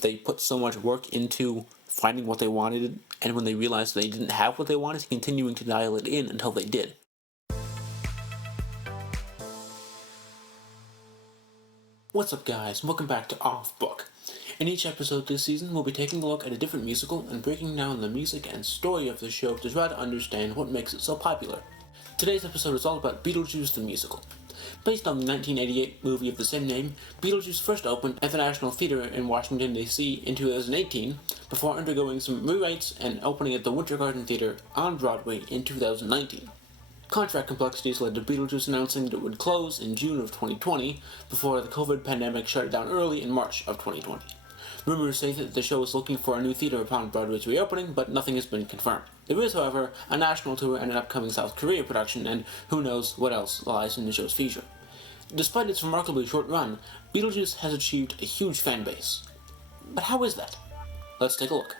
they put so much work into finding what they wanted, and when they realized they didn't have what they wanted, continuing to dial it in until they did. What's up, guys? Welcome back to Off Book. In each episode this season, we'll be taking a look at a different musical and breaking down the music and story of the show to try to understand what makes it so popular. Today's episode is all about Beetlejuice the musical. Based on the 1988 movie of the same name, Beetlejuice first opened at the National Theatre in Washington, D.C. in 2018, before undergoing some rewrites and opening at the Winter Garden Theatre on Broadway in 2019. Contract complexities led to Beetlejuice announcing that it would close in June of 2020, before the COVID pandemic shut it down early in March of 2020. Rumors say that the show is looking for a new theater upon Broadway's reopening, but nothing has been confirmed. There is, however, a national tour and an upcoming South Korea production, and who knows what else lies in the show's future. Despite its remarkably short run, Beetlejuice has achieved a huge fan base. But how is that? Let's take a look.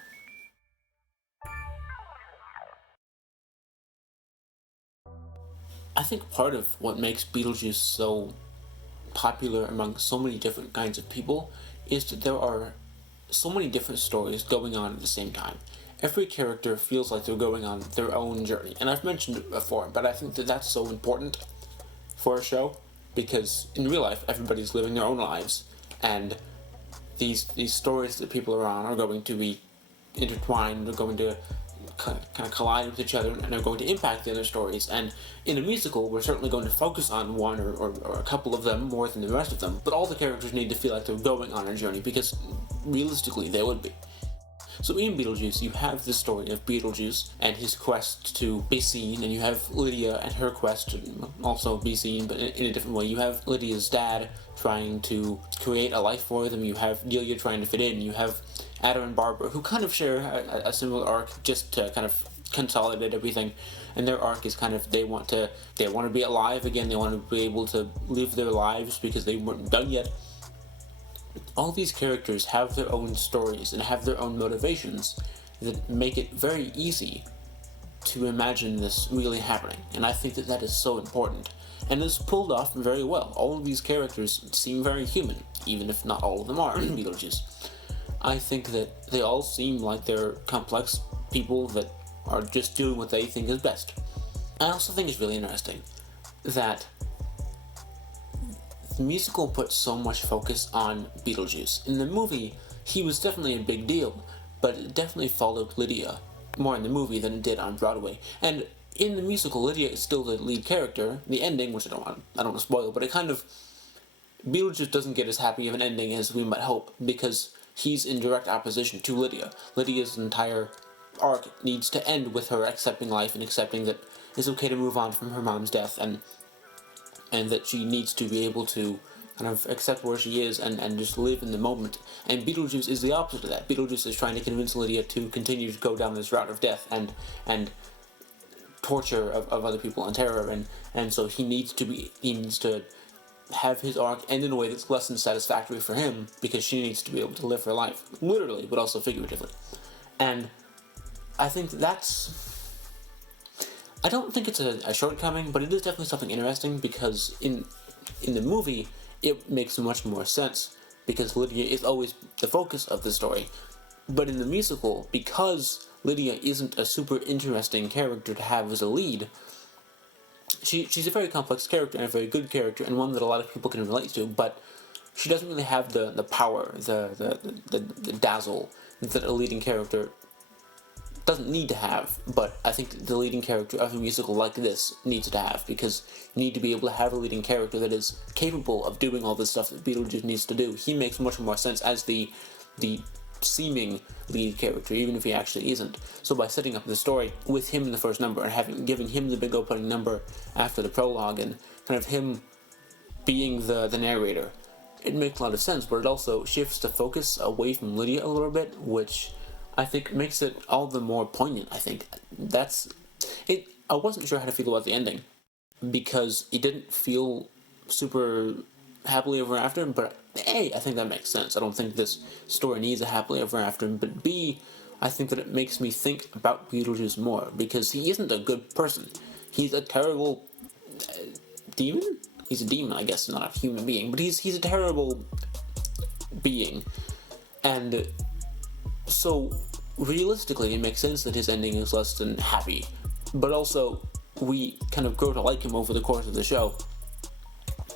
I think part of what makes Beetlejuice so popular among so many different kinds of people is that there are so many different stories going on at the same time. Every character feels like they're going on their own journey, and I've mentioned it before, but I think that that's so important for a show, because in real life, everybody's living their own lives, and these stories that people are on are going to be intertwined, they're going to kind of collide with each other, and they're going to impact the other stories. And in a musical, we're certainly going to focus on one or a couple of them more than the rest of them, but all the characters need to feel like they're going on a journey, because realistically they would be. So in Beetlejuice, you have the story of Beetlejuice and his quest to be seen, and you have Lydia and her quest to also be seen, but in a different way. You have Lydia's dad trying to create a life for them, you have Delia trying to fit in, you have Adam and Barbara, who kind of share a similar arc, just to kind of consolidate everything. And their arc is kind of, they want to be alive again, they want to be able to live their lives because they weren't done yet. All these characters have their own stories and have their own motivations that make it very easy to imagine this really happening, and I think that that is so important, and it's pulled off very well. All of these characters seem very human, even if not all of them are Beetlejuice. I think that they all seem like they're complex people that are just doing what they think is best. I also think it's really interesting that the musical puts so much focus on Beetlejuice. In the movie, he was definitely a big deal, but it definitely followed Lydia more in the movie than it did on Broadway. And in the musical, Lydia is still the lead character. The ending, which I don't want to spoil, but it kind of, Beetlejuice doesn't get as happy of an ending as we might hope, because he's in direct opposition to Lydia. Lydia's entire arc needs to end with her accepting life and accepting that it's okay to move on from her mom's death, and that she needs to be able to kind of accept where she is and just live in the moment. And Beetlejuice is the opposite of that. Beetlejuice is trying to convince Lydia to continue to go down this route of death and torture of other people and terror, and so he needs to have his arc end in a way that's less than satisfactory for him, because she needs to be able to live her life, literally, but also figuratively. And I think I don't think it's a shortcoming, but it is definitely something interesting, because in the movie, it makes much more sense, because Lydia is always the focus of the story. But in the musical, because Lydia isn't a super interesting character to have as a lead, she's a very complex character and a very good character, and one that a lot of people can relate to, but she doesn't really have the power, the dazzle that a leading character doesn't need to have. But I think the leading character of a musical like this needs to have, because you need to be able to have a leading character that is capable of doing all this stuff that Beetlejuice needs to do. He makes much more sense as the seeming lead character, even if he actually isn't. So by setting up the story with him in the first number and giving him the big opening number after the prologue, and kind of him being the narrator, it makes a lot of sense, but it also shifts the focus away from Lydia a little bit, which I think makes it all the more poignant. I think that's it. I wasn't sure how to feel about the ending, because it didn't feel super happily ever after, but A, I think that makes sense. I don't think this story needs a happily ever after, but B, I think that it makes me think about Beetlejuice more, because he isn't a good person. He's a terrible demon? He's a demon, I guess, not a human being, but he's a terrible being And so, realistically, it makes sense that his ending is less than happy, but also we kind of grow to like him over the course of the show,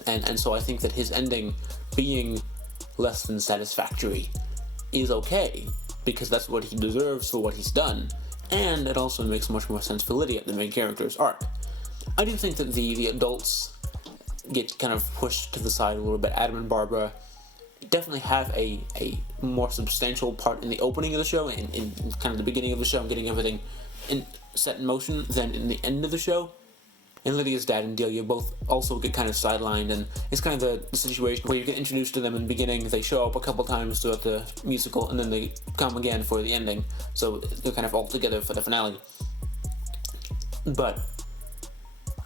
and so I think that his ending being less than satisfactory is okay, because that's what he deserves for what he's done, and it also makes much more sense for Lydia, the main character's arc. I do think that the adults get kind of pushed to the side a little bit. Adam and Barbara definitely have a more substantial part in the opening of the show, in kind of the beginning of the show, getting everything set in motion, than in the end of the show. And Lydia's dad and Delia both also get kind of sidelined, and it's kind of the situation where you get introduced to them in the beginning, they show up a couple times throughout the musical, and then they come again for the ending, so they're kind of all together for the finale. But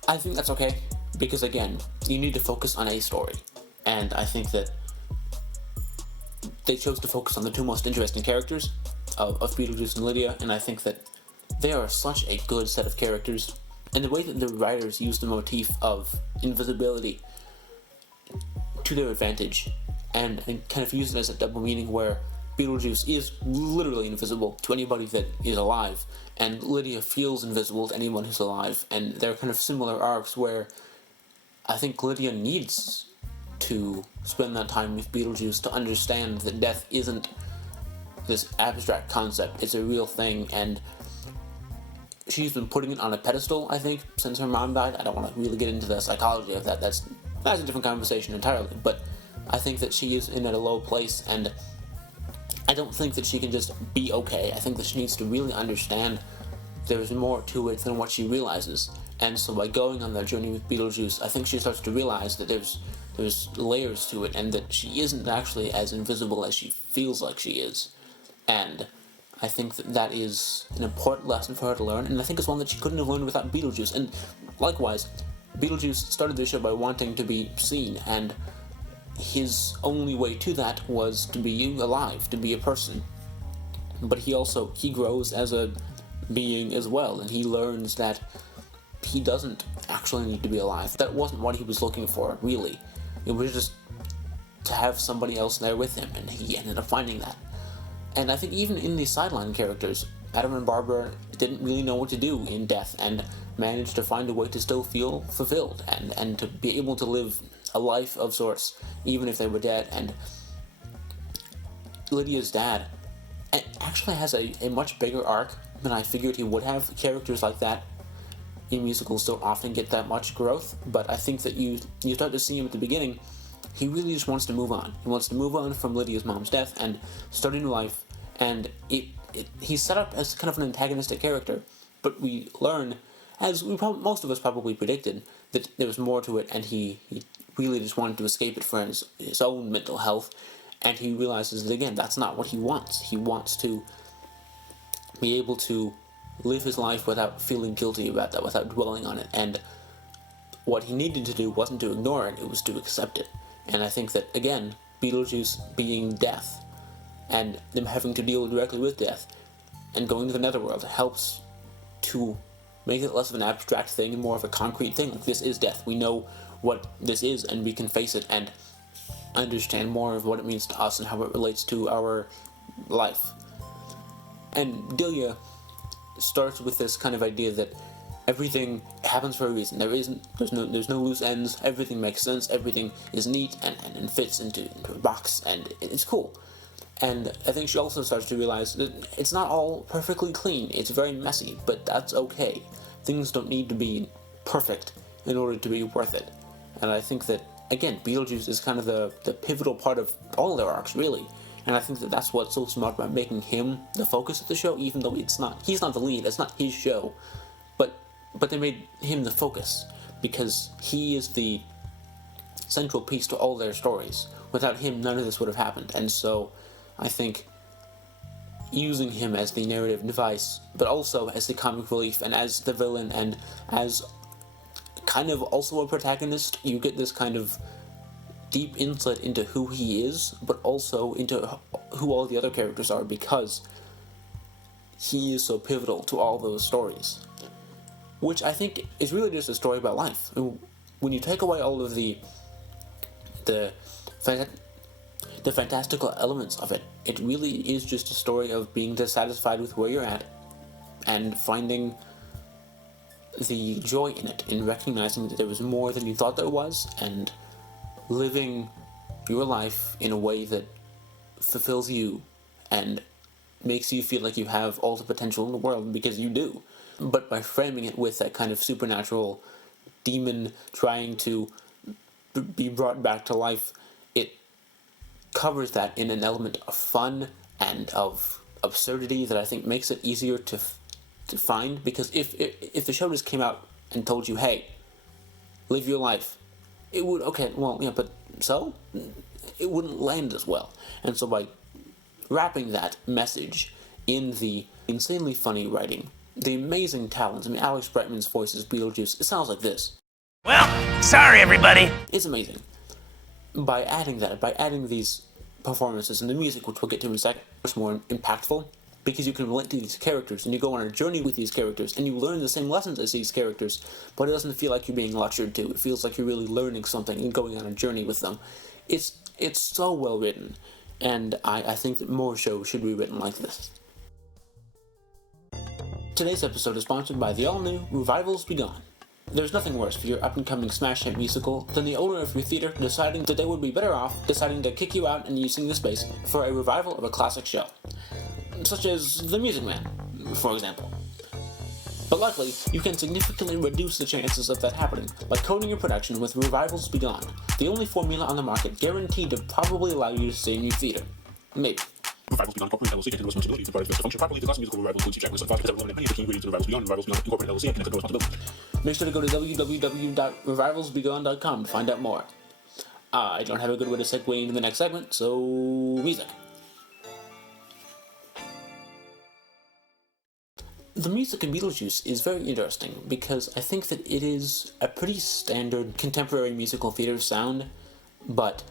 I think that's okay, because again, you need to focus on a story, and I think that they chose to focus on the two most interesting characters of Beetlejuice and Lydia, and I think that they are such a good set of characters. And the way that the writers use the motif of invisibility to their advantage, and kind of use it as a double meaning where Beetlejuice is literally invisible to anybody that is alive, and Lydia feels invisible to anyone who's alive, and they're kind of similar arcs where I think Lydia needs to spend that time with Beetlejuice to understand that death isn't this abstract concept, it's a real thing, and she's been putting it on a pedestal, I think, since her mom died. I don't want to really get into the psychology of that. That's a different conversation entirely. But I think that she is in at a low place, and I don't think that she can just be okay. I think that she needs to really understand there's more to it than what she realizes. And so by going on that journey with Beetlejuice, I think she starts to realize that there's layers to it, and that she isn't actually as invisible as she feels like she is. And I think that is an important lesson for her to learn, and I think it's one that she couldn't have learned without Beetlejuice. And likewise, Beetlejuice started the show by wanting to be seen, and his only way to that was to be alive, to be a person. But he grows as a being as well, and he learns that he doesn't actually need to be alive. That wasn't what he was looking for, really. It was just to have somebody else there with him, and he ended up finding that. And I think even in these sideline characters, Adam and Barbara didn't really know what to do in death, and managed to find a way to still feel fulfilled, and to be able to live a life of sorts, even if they were dead. And Lydia's dad actually has a much bigger arc than I figured he would have. Characters like that in musicals don't often get that much growth, but I think that you start to see him at the beginning. He really just wants to move on. He wants to move on from Lydia's mom's death and start a new life, and he's set up as kind of an antagonistic character, but we learn, as most of us probably predicted, that there was more to it, and he really just wanted to escape it for his own mental health, and he realizes that, again, that's not what he wants. He wants to be able to live his life without feeling guilty about that, without dwelling on it, and what he needed to do wasn't to ignore it, it was to accept it. And I think that, again, Beetlejuice being death, and them having to deal directly with death, and going to the netherworld helps to make it less of an abstract thing and more of a concrete thing. Like, this is death. We know what this is, and we can face it and understand more of what it means to us and how it relates to our life. And Delia starts with this kind of idea that everything happens for a reason. There's no loose ends. Everything makes sense. Everything is neat and fits into a box, and it's cool. And I think she also starts to realize that it's not all perfectly clean. It's very messy, but that's okay. Things don't need to be perfect in order to be worth it. And I think that, again, Beetlejuice is kind of the pivotal part of all their arcs, really. And I think that that's what's so smart about making him the focus of the show, even though he's not the lead. It's not his show. But they made him the focus, because he is the central piece to all their stories. Without him, none of this would have happened. And so I think using him as the narrative device, but also as the comic relief and as the villain and as kind of also a protagonist, you get this kind of deep insight into who he is, but also into who all the other characters are, because he is so pivotal to all those stories. Which I think is really just a story about life. When you take away all of the fantastical elements of it, It really is just a story of being dissatisfied with where you're at and finding the joy in it, in recognizing that there was more than you thought there was, and living your life in a way that fulfills you and makes you feel like you have all the potential in the world, because you do. But by framing it with that kind of supernatural demon trying to be brought back to life, it covers that in an element of fun and of absurdity that I think makes it easier to find. Because if the show just came out and told you, hey, live your life, it would, okay, well, yeah, but so? It wouldn't land as well. And so by wrapping that message in the insanely funny writing, the amazing talents, I mean, Alex Brightman's voice as Beetlejuice, it sounds like this. Well, sorry everybody. It's amazing. By adding these performances and the music, which we'll get to in a second, much more impactful, because you can relate to these characters, and you go on a journey with these characters, and you learn the same lessons as these characters, but it doesn't feel like you're being lectured to. It feels like you're really learning something and going on a journey with them. It's so well written, and I think that more shows should be written like this. Today's episode is sponsored by the all-new Revivals Be Gone. There's nothing worse for your up-and-coming smash hit musical than the owner of your theater deciding that they would be better off deciding to kick you out and using the space for a revival of a classic show, such as The Music Man, for example. But luckily, you can significantly reduce the chances of that happening by coding your production with Revivals Be Gone, the only formula on the market guaranteed to probably allow you to stay in your theater. Maybe. Revivals Be Gone Incorporated LLC can responsibility to product function properly. The classic musical revival includes a checklist of 5 to 7 limited many of the key ingredients of Revivals Be Gone. Revivals Be Gone Incorporated LLC can accept no responsibility. Make sure to go to www.revivalsbegone.com to find out more. I don't have a good way to segue into the next segment, so music. The music in Beetlejuice is very interesting because I think that it is a pretty standard contemporary musical theater sound, but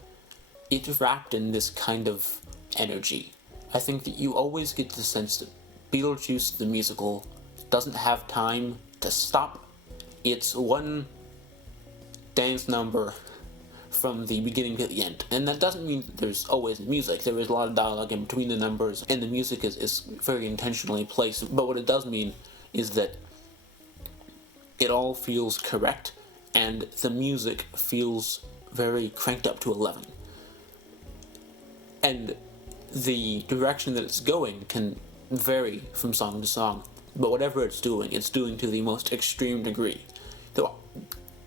it's wrapped in this kind of energy. I think that you always get the sense that Beetlejuice the musical doesn't have time to stop. It's one dance number from the beginning to the end. And that doesn't mean that there's always music. There is a lot of dialogue in between the numbers, and the music is very intentionally placed. But what it does mean is that it all feels correct, and the music feels very cranked up to 11. And the direction that it's going can vary from song to song, but whatever it's doing to the most extreme degree.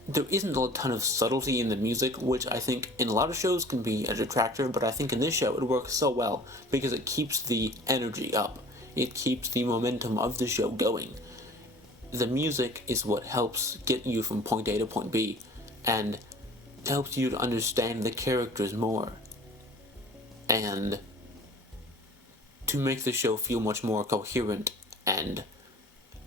There isn't a ton of subtlety in the music, which I think in a lot of shows can be a detractor, but I think in this show it works so well because it keeps the energy up. It keeps the momentum of the show going. The music is what helps get you from point A to point B, and helps you to understand the characters more, and to make the show feel much more coherent and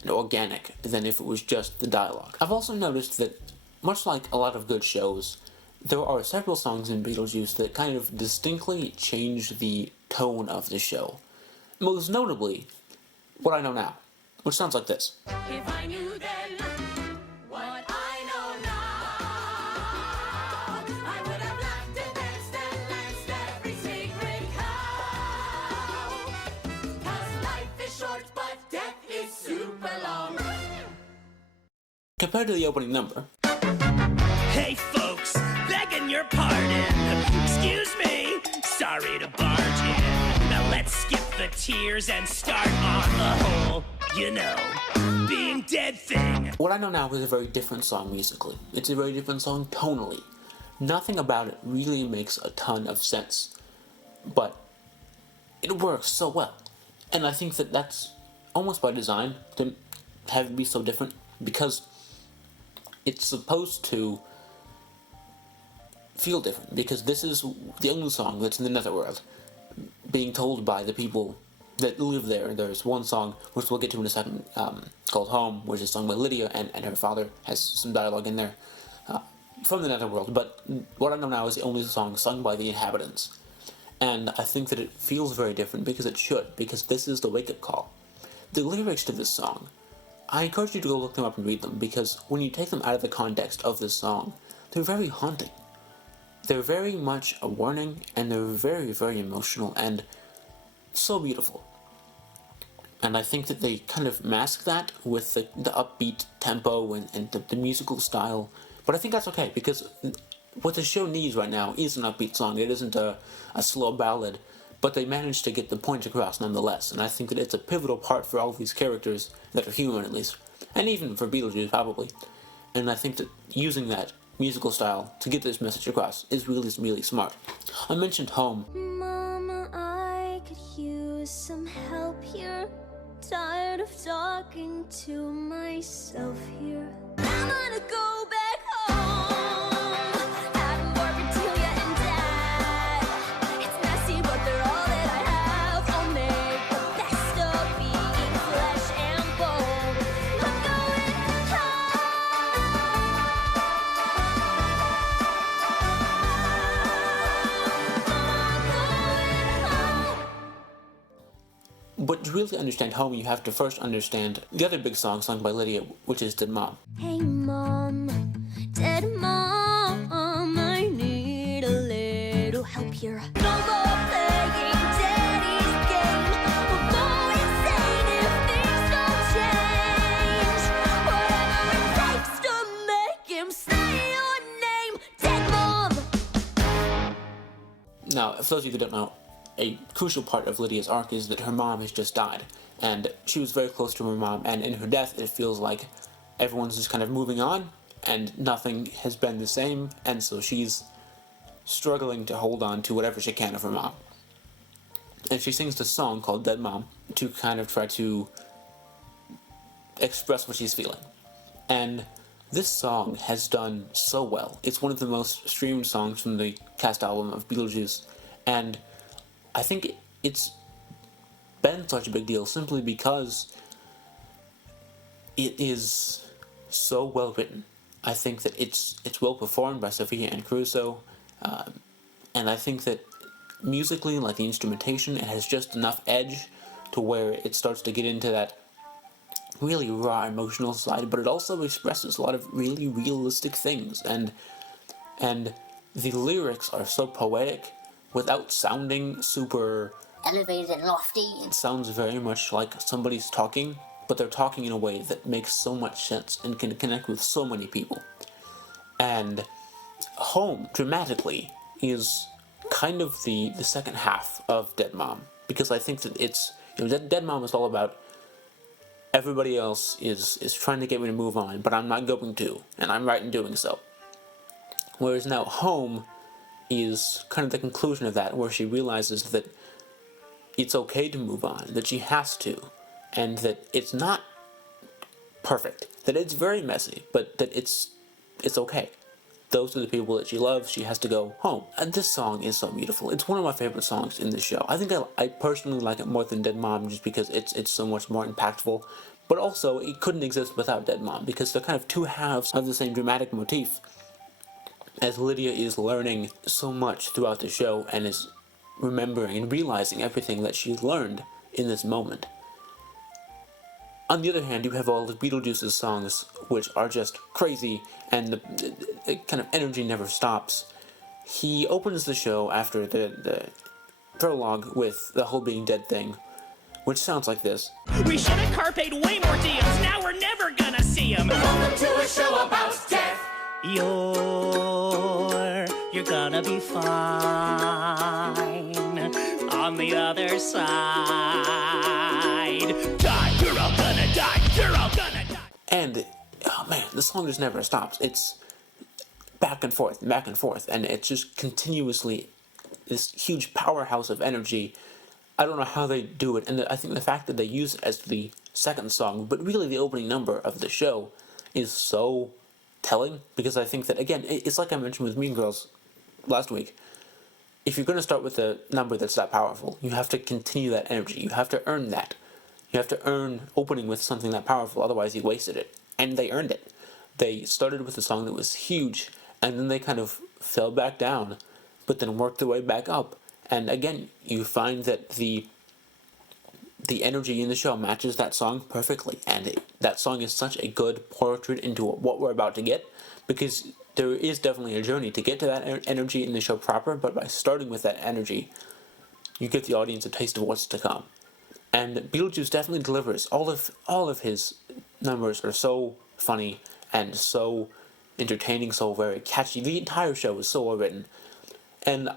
organic than if it was just the dialogue. I've also noticed that, much like a lot of good shows, there are several songs in Beetlejuice that kind of distinctly change the tone of the show. Most notably, What I Know Now, which sounds like this. If I knew then what I know now, I would have laughed and danced and lanced every sacred cow. 'Cause life is short, but death is super long. Compared to the opening number, Hey folks, begging your pardon. Excuse me, sorry to barge in. Now let's skip the tears and start on the whole, being dead thing. What I Know Now is a very different song musically. It's a very different song tonally. Nothing about it really makes a ton of sense, but it works so well. And I think that that's almost by design to have it be so different, because it's supposed to feel different, because this is the only song that's in the Netherworld being told by the people that live there. There's one song, which we'll get to in a second, called Home, which is sung by Lydia, and her father has some dialogue in there from the Netherworld, but What I Know Now is the only song sung by the inhabitants. And I think that it feels very different because it should, because this is the wake-up call. The lyrics to this song, I encourage you to go look them up and read them, because when you take them out of the context of this song, they're very haunting. They're very much a warning, and they're very, very emotional, and so beautiful. And I think that they kind of mask that with the upbeat tempo and the musical style. But I think that's okay, because what the show needs right now is an upbeat song. It isn't a slow ballad, but they managed to get the point across nonetheless. And I think that it's a pivotal part for all of these characters that are human, at least. And even for Beetlejuice, probably. And I think that using that musical style to get this message across is really, really smart. I mentioned home. Mama, I could use some help here. Tired of talking to myself here. I'm gonna go back home. Having Barbadelia and Dad. It's messy, but they're all that I have. I'll make the best of being flesh and bone. I'm going home. But to really understand home, you have to first understand the other big song sung by Lydia, which is Dead Mom. Hey mom, dead mom, I need a little help here. No more playing daddy's game. We'll go insane if things don't change. Whatever it takes to make him say your name, dead mom. Now, for those of you who don't know, a crucial part of Lydia's arc is that her mom has just died, and she was very close to her mom, and in her death it feels like everyone's just kind of moving on, and nothing has been the same, and so she's struggling to hold on to whatever she can of her mom. And she sings this song called Dead Mom to kind of try to express what she's feeling. And this song has done so well. It's one of the most streamed songs from the cast album of Beetlejuice, and I think it's been such a big deal simply because it is so well written. I think that it's well performed by Sophia and Caruso, and I think that musically, like the instrumentation, it has just enough edge to where it starts to get into that really raw emotional side, but it also expresses a lot of really realistic things, and the lyrics are so poetic without sounding super elevated and lofty. it sounds very much like somebody's talking, but they're talking in a way that makes so much sense and can connect with so many people. And Home, dramatically, is kind of the second half of Dead Mom, because I think that it's, Dead Mom is all about everybody else is trying to get me to move on, but I'm not going to, and I'm right in doing so. Whereas now Home is kind of the conclusion of that, where she realizes that it's okay to move on, that she has to, and that it's not perfect, that it's very messy, but that it's okay. Those are the people that she loves, she has to go home. And this song is so beautiful. It's one of my favorite songs in the show. I think I personally like it more than Dead Mom, just because it's so much more impactful. But also, it couldn't exist without Dead Mom, because they're kind of two halves of the same dramatic motif, as Lydia is learning so much throughout the show and is remembering and realizing everything that she's learned in this moment. On the other hand, you have all of Beetlejuice's songs, which are just crazy, and the kind of energy never stops. He opens the show after the prologue with the whole being dead thing, which sounds like this. We should have carped way more diems. Now we're never gonna see them. Welcome to a show about death. You're gonna be fine on the other side. Die, you're all gonna die, you're all gonna die. And, oh man, the song just never stops. It's back and forth, and it's just continuously this huge powerhouse of energy. I don't know how they do it, and I think the fact that they use it as the second song, but really the opening number of the show, is so telling, because I think that, again, it's like I mentioned with Mean Girls last week. If you're going to start with a number that's that powerful, you have to continue that energy. You have to earn that. You have to earn opening with something that powerful, otherwise you wasted it. And they earned it. They started with a song that was huge, and then they kind of fell back down, but then worked their way back up. And again, you find that the energy in the show matches that song perfectly, and that song is such a good portrait into what we're about to get, because there is definitely a journey to get to that energy in the show proper, but by starting with that energy, you give the audience a taste of what's to come. And Beetlejuice definitely delivers. All of his numbers are so funny and so entertaining, so very catchy. The entire show is so well written. And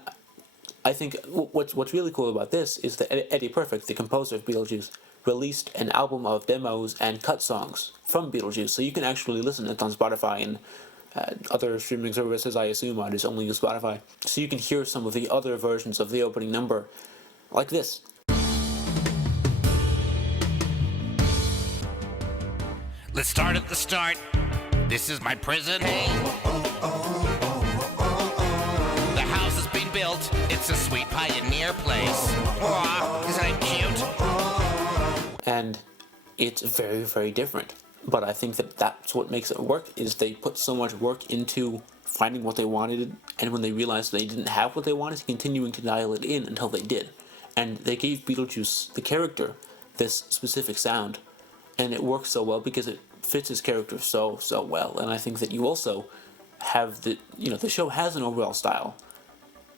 I think what's really cool about this is that Eddie Perfect, the composer of Beetlejuice, released an album of demos and cut songs from Beetlejuice, so you can actually listen to it on Spotify and other streaming services. I assume I just only use Spotify, so you can hear some of the other versions of the opening number, like this. Let's start at the start. This is my prison. The house has been built. It's a sweet pioneer place. Aw, isn't it cute? And it's very, very different. But I think that that's what makes it work, is they put so much work into finding what they wanted, and when they realized they didn't have what they wanted, continuing to dial it in until they did. And they gave Beetlejuice, the character, this specific sound, and it works so well because it fits his character so well. And I think that you also have the show has an overall style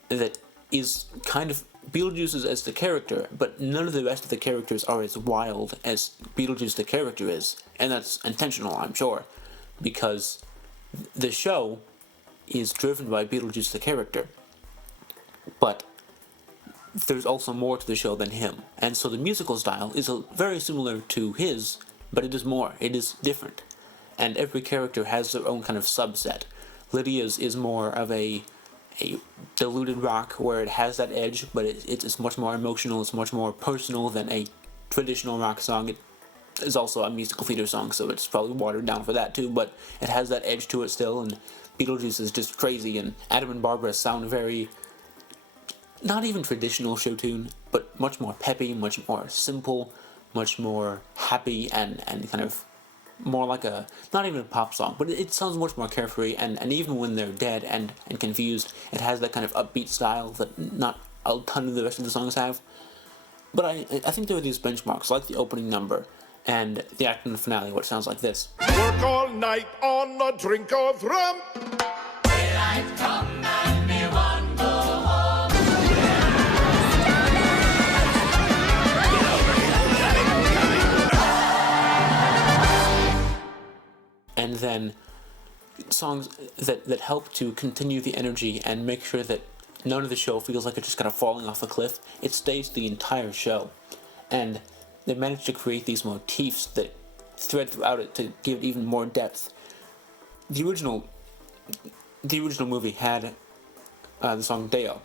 that is kind of Beetlejuice as the character, but none of the rest of the characters are as wild as Beetlejuice the character is, and that's intentional, I'm sure, because the show is driven by Beetlejuice the character, but there's also more to the show than him, and so the musical style is very similar to his, but it is more, it is different, and every character has their own kind of subset. Lydia's is more of a diluted rock where it has that edge, but it's much more emotional, it's much more personal than a traditional rock song. It is also a musical theater song, so it's probably watered down for that too, but it has that edge to it still, and Beetlejuice is just crazy, and Adam and Barbara sound very, not even traditional show tune, but much more peppy, much more simple, much more happy, and kind of more like a, not even a pop song, but it sounds much more carefree, and even when they're dead and confused, it has that kind of upbeat style that not a ton of the rest of the songs have. But I think there are these benchmarks, like the opening number and the act in the finale, which sounds like this. Work all night on a drink of rum. Daylight come and me one go home. And then songs that help to continue the energy and make sure that none of the show feels like it's just kind of falling off a cliff. It stays the entire show. And they managed to create these motifs that thread throughout it to give it even more depth. The original movie had the song Deo,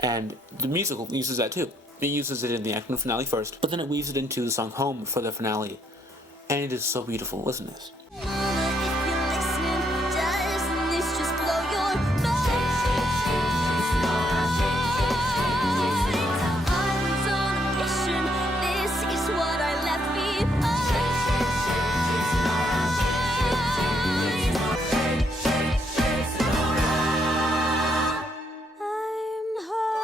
and the musical uses that too. It uses it in the act and finale first, but then it weaves it into the song Home for the finale, and it is so beautiful. Listen to this. Mama, if you're listening, doesn't this just blow your mind? I was on a mission, this is what I left behind. I'm home.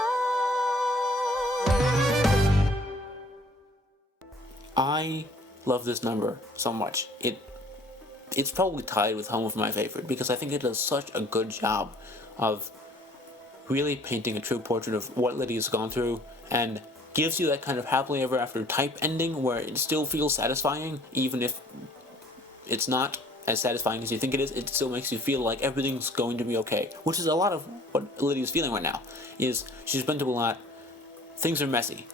I love this number so much. It's probably tied with Home of my favorite because I think it does such a good job of really painting a true portrait of what Lydia's gone through and gives you that kind of happily ever after type ending where it still feels satisfying, even if it's not as satisfying as you think it is. It still makes you feel like everything's going to be okay, which is a lot of what Lydia's feeling right now. Is she's been through a lot, things are messy,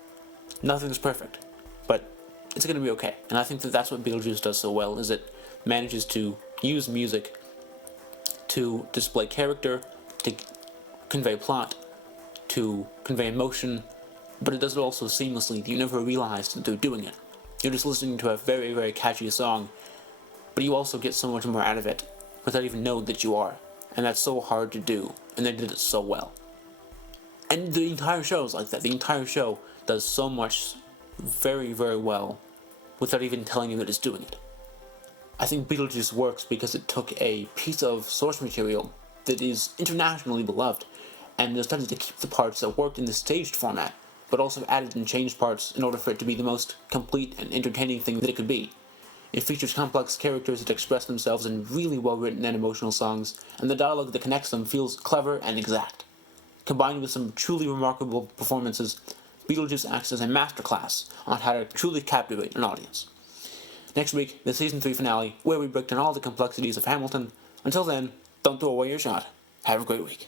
nothing's perfect, but it's going to be okay. And I think that that's what Beetlejuice does so well, is it manages to use music to display character, to convey plot, to convey emotion, but it does it also seamlessly. You never realize that they're doing it. You're just listening to a very, very catchy song, but you also get so much more out of it without even knowing that you are. And that's so hard to do, and they did it so well. And the entire show is like that. The entire show does so much very, very well without even telling you that it's doing it. I think Beetlejuice works because it took a piece of source material that is internationally beloved and decided to keep the parts that worked in the staged format, but also added and changed parts in order for it to be the most complete and entertaining thing that it could be. It features complex characters that express themselves in really well-written and emotional songs, and the dialogue that connects them feels clever and exact. Combined with some truly remarkable performances, Beetlejuice acts as a masterclass on how to truly captivate an audience. Next week, the season 3 finale, where we break down all the complexities of Hamilton. Until then, don't throw away your shot. Have a great week.